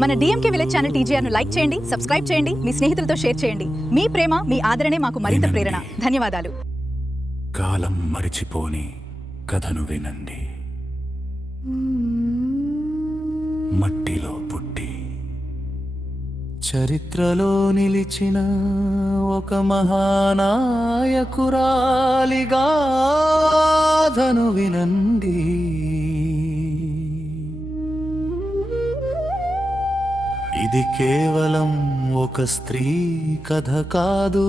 మన DMK village channel TGR ను like చేయండి, సబ్స్క్రైబ్ చేయండి, మీ స్నేహితులతో షేర్ చేయండి. మీ ప్రేమ, మీ ఆదరణే మాకు మరింత ప్రేరణ. ధన్యవాదాలు. కాలం మరిచిపోని కథను వినండి. మట్టిలో పుట్టి చరిత్రలో నిలిచిన ఒక మహానాయకురాలి గాథను వినండి. ఇది కేవలం ఒక స్త్రీ కథ కాదు,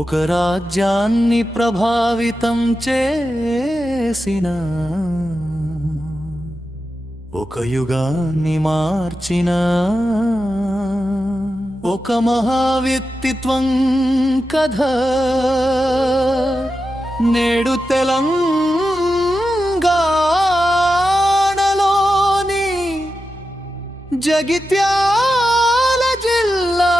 ఒక రాజ్యాన్ని ప్రభావితం చేసిన, ఒక యుగాన్ని మార్చిన ఒక మహావ్యక్తిత్వం కథ. నేడు తెలంగాణలోని జగిత్యాల జిల్లా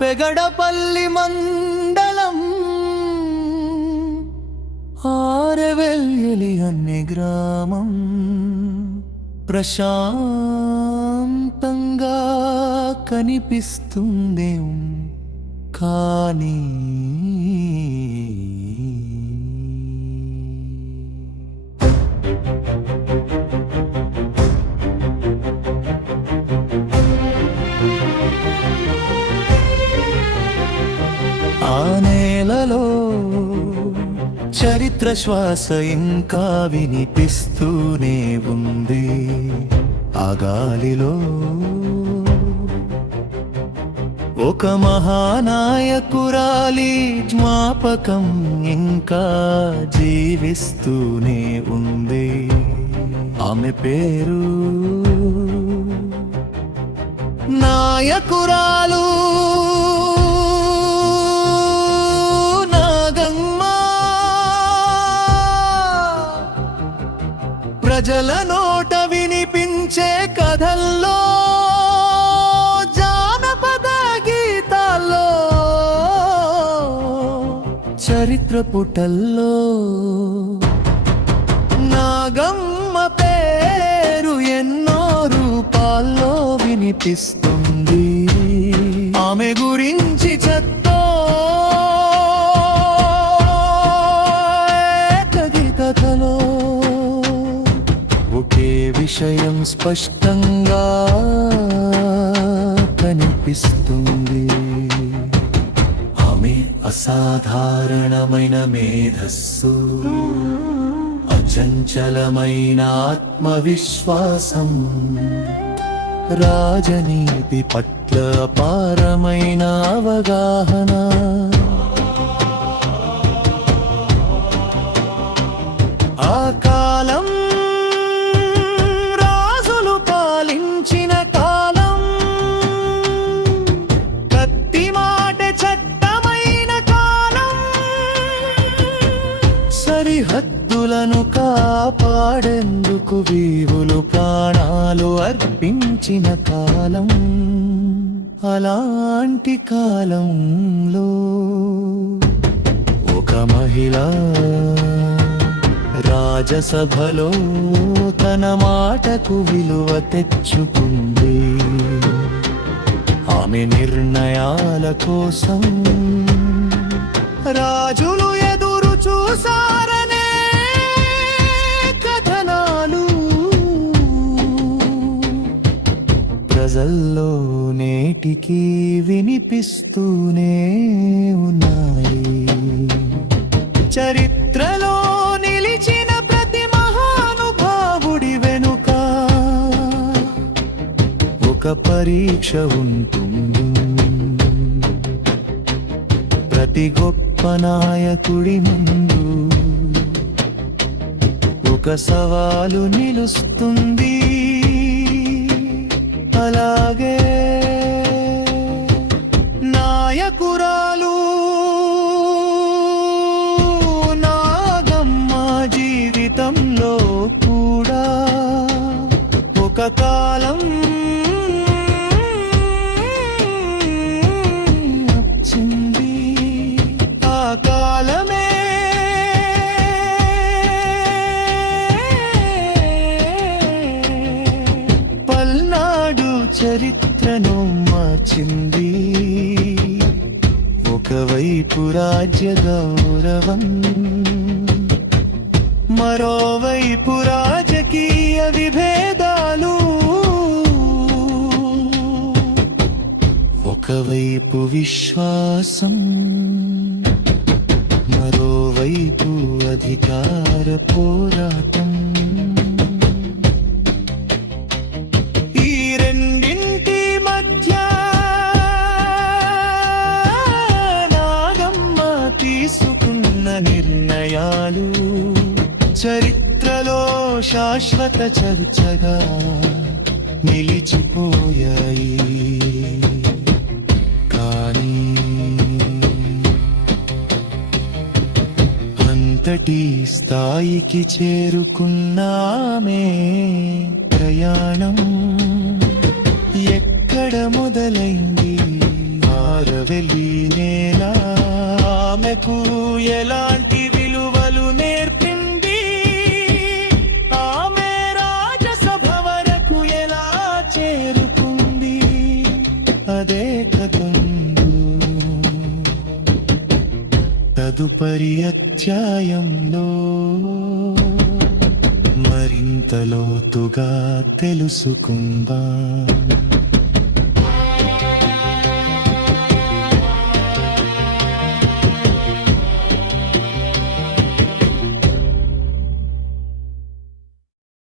పెగడపల్లి మండలం ఆరవెల్లి అనే గ్రామం ప్రశాంతంగా కనిపిస్తుందేం, కానీ ఆ నేలలో చరిత్ర శ్వాస ఇంకా వినిపిస్తూనే ఉంది. ఆ గాలిలో ఒక మహానాయకురాలి జ్ఞాపకం ఇంకా జీవిస్తూనే ఉంది. ఆమె పేరు నాయకురాలు ప్రజల నోట వినిపించే కథల్లో, జానపద గీతాల్లో, చరిత్ర పుటల్లో నాగమ్మ పేరు ఎన్నో రూపాల్లో వినిపిస్తుంది. ఆమె గురించి కథలో ఒకే విషయం స్పష్టంగా కనిపిస్తుంది. ఆమె అసాధారణమైన మేధస్సు, అచంచలమైన ఆత్మవిశ్వాసం, రాజనీతి పట్ల అపారమైన అవగాహన, ఆ కాలం రాజులు పాలించిన కాలం, కత్తి మాట చట్టమైన కాలం, సరిహద్దులను కాపాడేందుకు వీరులు ప్రాణాలు అర్పించిన కాలం. అలాంటి కాలంలో ఒక మహిళ రాజసభలో తన మాటకు విలువ తెచ్చుకుంది. ఆమె నిర్ణయాల కోసం రాజులు ఎదురు చూసారనే కథనాలు ప్రజల్లో నేటికి వినిపిస్తూనే ఉన్నాయి. చరిత్రలో నిలిచిన ప్రతి మహానుభావుడి వెనుక ఒక పరీక్ష ఉంటుంది. ప్రతి గొప్ప నాయకుడి ముందు ఒక సవాలు నిలుస్తుంది. అలాగే నాయకురాలు నాగమ్మ జీవితంలో కూడా ఒక కాలం వచ్చింది. ఆ కాలమే చరిత్రను మార్చింది. ఒకవైపు రాజ్య గౌరవం, మరోవైపు రాజకీయ విభేదాలు. ఒకవైపు విశ్వాసం, మరోవైపు అధికార పోరాటం. ఈ రెండింటి మధ్య నాగమ్మ తీసుకున్న నిర్ణయాలు చరిత్రలో శాశ్వత చర్చగా నిలిచిపోయాయి. కానీ అంతటి స్థాయికి చేరుకున్నామే ప్రయాణం ఎక్కడ మొదలైంది? ఆరవెల్లి నేల ఆమెకు ఎలాంటి విలువలు నేర్పింది? ఆమె రాజసభ వరకు ఎలా చేరుకుంది? అదే కథంలో తదుపరి అధ్యాయంలో మరింత లోతుగా తెలుసుకుందాం.